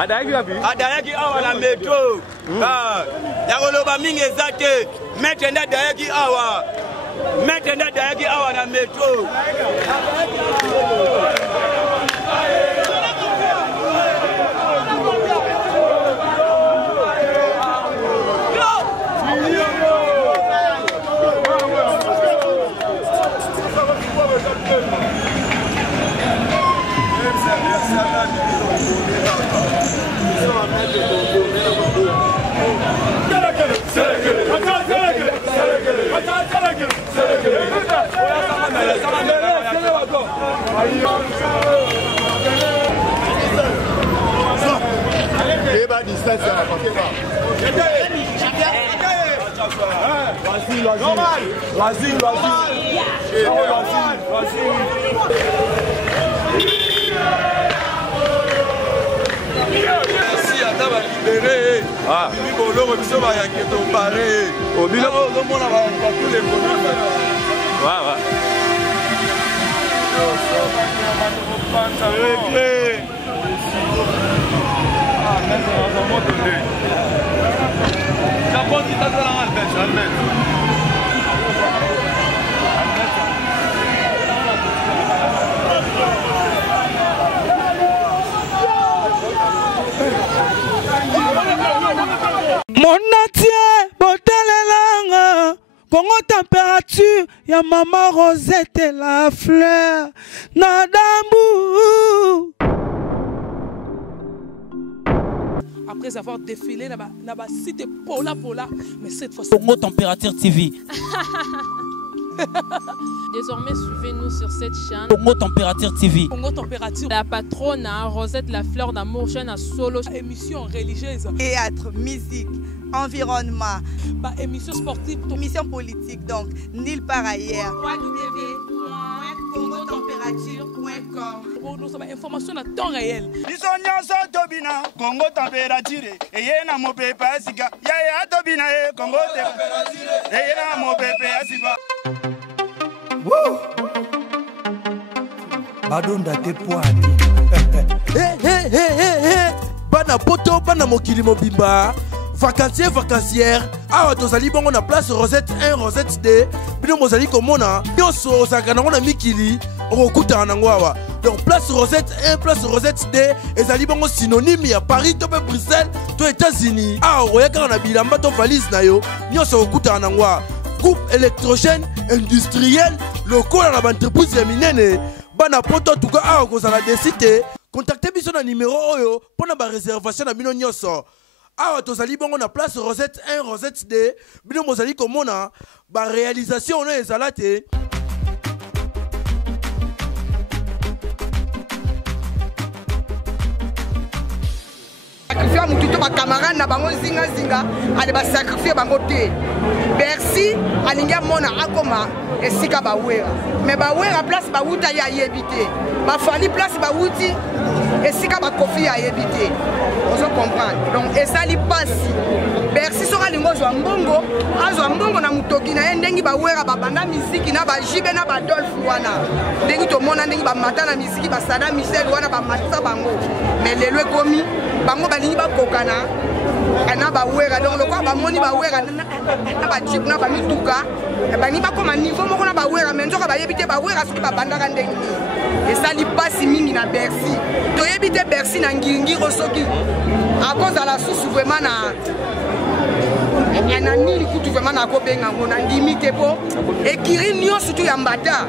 adayaki awa na metro ya koloba mingi eza te maître nde adayaki awa maître nde adayaki awa na metro Congo température, ya maman Rosette et la fleur, Nadambu. Après avoir défilé dans la cité Pola, mais cette fois Congo Température TV. Désormais, suivez-nous sur cette chaîne. Congo Température TV. Congo Température. La patronne, Rosette la fleur d'amour, chaîne à solo. Émission religieuse. Théâtre, musique, environnement. Émission sportive. Émission politique, donc, nulle part ailleurs. www.congotempérature.com. Nous avons information à temps réel. Congo Température. Et y a mon pépé Asika. Yaya Tobina, Congo Température. Et y a mon pépé Asika. Badonda te poani. Bana poto, bana mokili mobimba. Vacancière. Awa tozali bongo na place Rosette 1, Rosette 2. Bino mozali komona. Nyonso osaka nango na mikili. Okuta nango awa. Donc place Rosette 1, place Rosette 2. Ezali bongo synonyme ya Paris, to pe Bruxelles, to États-Unis. Awa oyaka na bilamba to valise na yo. Nyonso okuta nango awa. Groupe électrogène industriel local à l'entreprise ya minene bana poto tuka awa kozala desite contactez biso na numéro oyo pona ba réservation na bino nyonso awa tozali bongo na place Rosette 1 Rosette 2 bino mozali komona ba réalisation na ezala te sacrifier mututo ba camarade na bango zinga ale ba sacrifier bango te Bercy alinga mona akoma esika ba wera mais ba wera place ba wuta ya yebité ba fali place ba wuti esika ba kofi ya yebité on comprendre donc esali pasi Bercy sera lingo zwa mbongo azwa mbongo na mutoki na ndengi ba wera ba banda miziki na ba jibe na ba Dolph wana ndengi to mona ndengi ba mata na miziki ba Sada Michel wana ba matisa bango mais lelo ekomi bango balingi bakokana ana bawera donc lokwa bamoni bawera na bajip na bamituka bani bakoma niveau moko na bawera mais nzoka bayebi te bawera soki babandaka ndenge nini esali pasi mingi na Bercy toyebi te Bercy na ngingiro soki akozala susu vraiment na nini kutu vraiment na kobenga ngo na ndimi te po ekiri nyonso tu ya mbata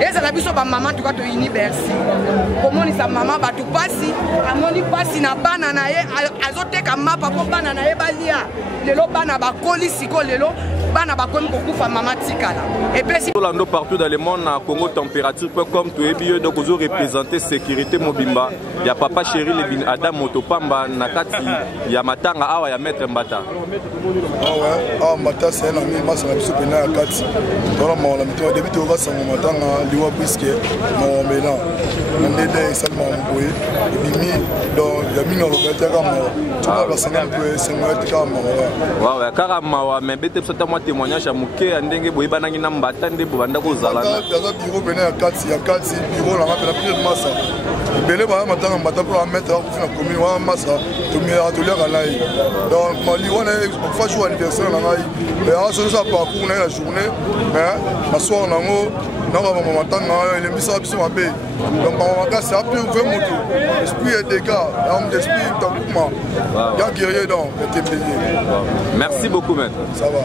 ezala biso bamama tuka toyini Bercy komonisa mama batu pasi amoni pasi na bana na ye azoteka mapa po bana na ye balia lelo bana bakoli siko lelo bana bakomi kokufa mama tikala epesi Orlando partout dans le monde na Congo Température.com toyebi donc ozo représenter sécurité mobimba ya papa chéri le bin Adam Motopamba na kati ya matanga awa ya maître Mbata Mbata c'est un ami masa na biso pena ya kati tona maola mito début to ka sango matanga liwa puisque maombela ndende salma mboye bimi donc ya minga lobeta kama tuna ba sanga mboye senga kama wa kaka mawa mais bete psata moi témoignage ya muke ndenge boye banangi na Mbata nde bobanda kozala na bureau pena ya kati bureau la ngapela plus masa ebele baya matanga mbata mpo bametre bakufi na commune wana masa toliaka na ye donc mali wana fa jour anniversaire na ngai asosa parcours na ye la journée mais masoir nango nakabama matanga elembisaka biso mabe donc bamakasi api ve moto esprit edega arme d'esprit takuma ya guerrier donc etembeye. Merci beaucoup maître. Ça va.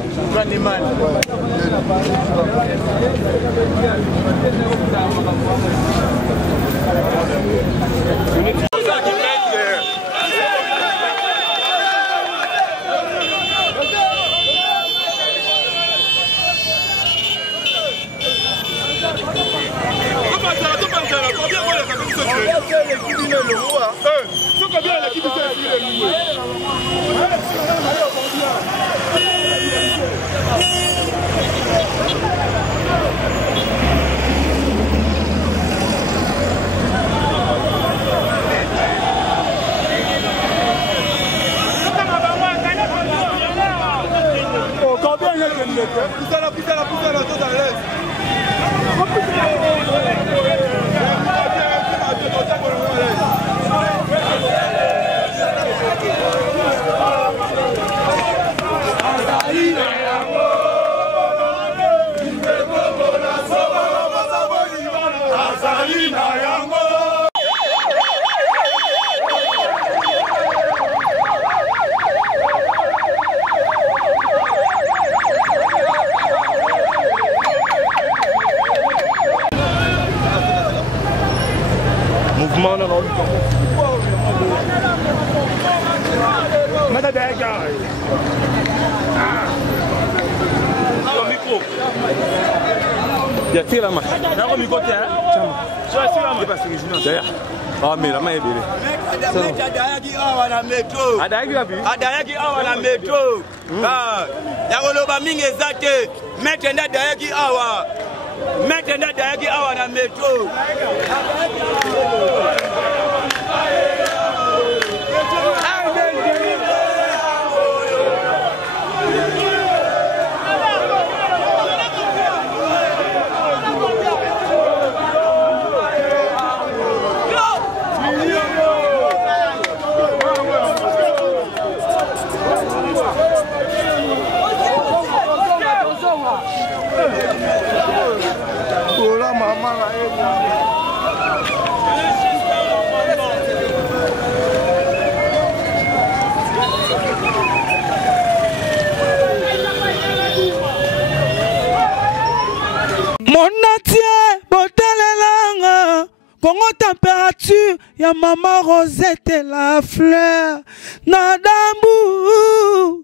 Mouvement dans le micro. Il y a qui la main? Dans le micro, ah, mais la main est belle. Adayaki awa na métro. Adayaki awa na métro. Ah, yakoloba mingi ezate. Maintenant adayaki awa. Maintenant adayaki awa na métro. Congo température, ya maman Rosette et la fleur, Nadambu.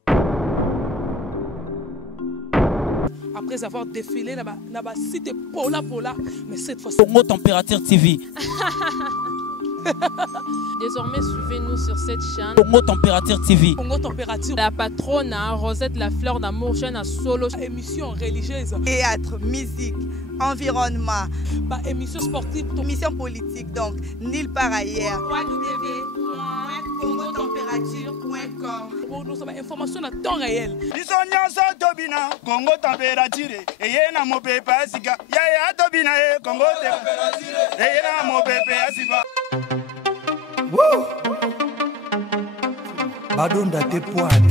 Après avoir défilé dans la cité Pola, mais cette fois Congo Température TV. Désormais, suivez-nous sur cette chaîne. Congo Température TV. Congo Température. La patronne, Rosette la fleur d'amour, chaîne à solo. Émission religieuse. Théâtre, musique, environnement. Bah, émission sportive. Émission politique, donc nulle part ailleurs. www.congotempérature.com. Nous avons information à temps réel. Congo Température. Et y a mon pépé Asika. Ya Tobina Congo Température. Et y a mon pépé Asika. Badonda te poani.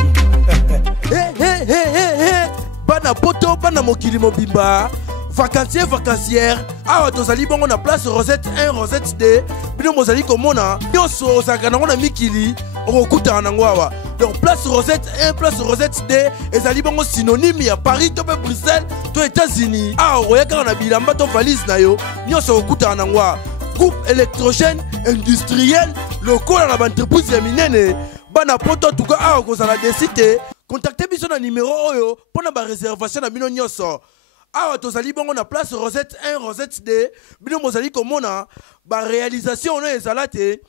Bana poto bana mokili mobimba. Vacancière awa tozali bongo na place Rosette 1 Rosette 2 bino mozali komona nyonso ozalaka nango na mikili okokutana nango awa. Donc place Rosette 1 place Rosette 2 ezali bongo synonyme ya Paris to pe Bruxelles to États-Unis. Awa oyaka na bilamba to valise na yo nyonso okokutana nango awa. Groupe électrogène industriel lokola na entreprise ya minene bana poto tuka awa kozala desite. Contactez biso na numéro oyo pona ba réservation na bino nyonso. Awa tozali bongo na place Rosette 1 Rosette 2 bino mozali komona ba réalisation no ezala te.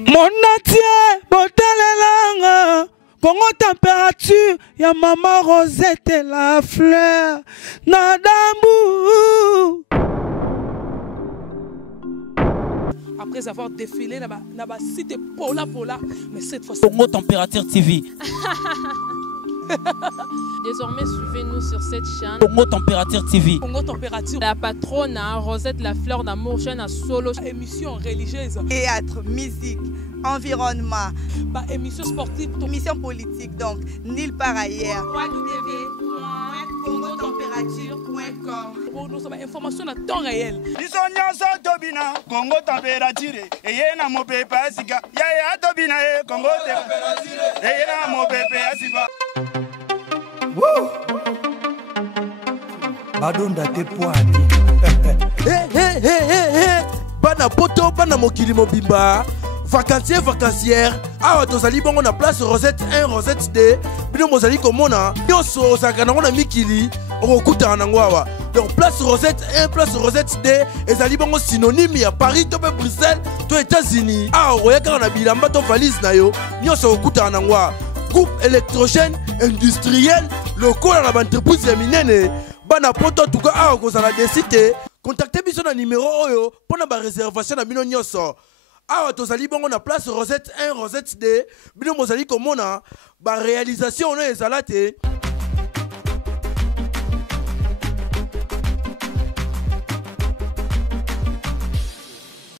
Mon atier botalelanga Congo température ya maman Rosette et la fleur Nadambu. Après avoir défilé dans la cité Pola, mais cette fois Congo Température TV. Désormais, suivez-nous sur cette chaîne. Congo Température TV. Congo Température. La patronne, Rosette La Fleur d'Amour, chaîne à solo. Émission religieuse. Théâtre, musique, environnement. Émission sportive. Émission politique, donc nulle part ailleurs. www.congotempérature.com. Pour nous avoir information à temps réel. Congo Température. Et y a mon pépé à Sika. Yaya Tobina, Congo Température. Et y a mon pépé à Sika. badonda te poani bana poto bana mokili mobimba vacancière awa tozali bongo na place Rosette 1 Rosette 2 bino mozali komona nyonso ozalaka nango na mikili okokutana nango awa donc place Rosette 1 place Rosette 2 ezali bongo synonyme ya Paris to pe Bruxelles to États-Unis awa oyakaka na bilamba to valise na yo nyonso okokutana nango awa groupe électrogène industriel lokola na baentreprise ya minene bana poto tuka awa kozala desite contacte biso na numéro oyo mpona baréservation na bino nyonso awa tozali bongo na place Rosette 1 Rosette 2 bino mozali komona baréalisation oyo ezala te